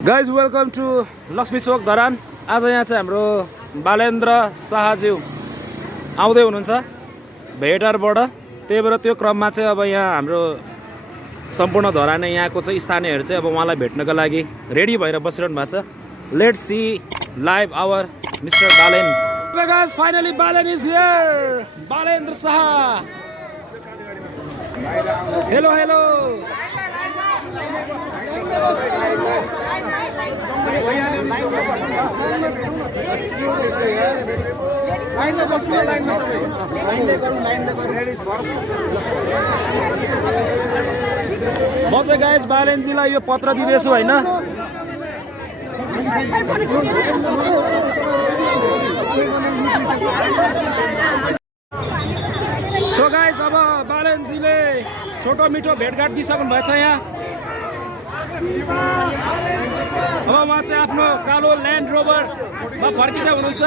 Guys welcome to Lakshmi चोक धरान। आज यहाँ चाहिँ हाम्रो बालेन्द्र शाहज्यू आउँदै हुनुहुन्छ भेटारबाट। त्यही भएर त्यो क्रममा चाहिँ अब यहाँ हाम्रो सम्पूर्ण धरान यहाँको चाहिँ स्थानीयहरू चाहिँ अब उहाँलाई भेट्नको लागि रेडी भएर बसिरहनु भएको छ। Let's see live our mister Balen. Guys finally Balen is here. Balendra Shah, hello hello. म चाहिँ गाइस बालेनजीलाई यो पत्र दिँदैछु होइन। सो गाइस अब बालेनजीले छोटो मिठो भेटघाट दिइसक्नु भएछ यहाँ। अब उहाँ चाहिँ आफ्नो कालो ल्यान्ड रोभरमा फर्किँदै हुनुहुन्छ।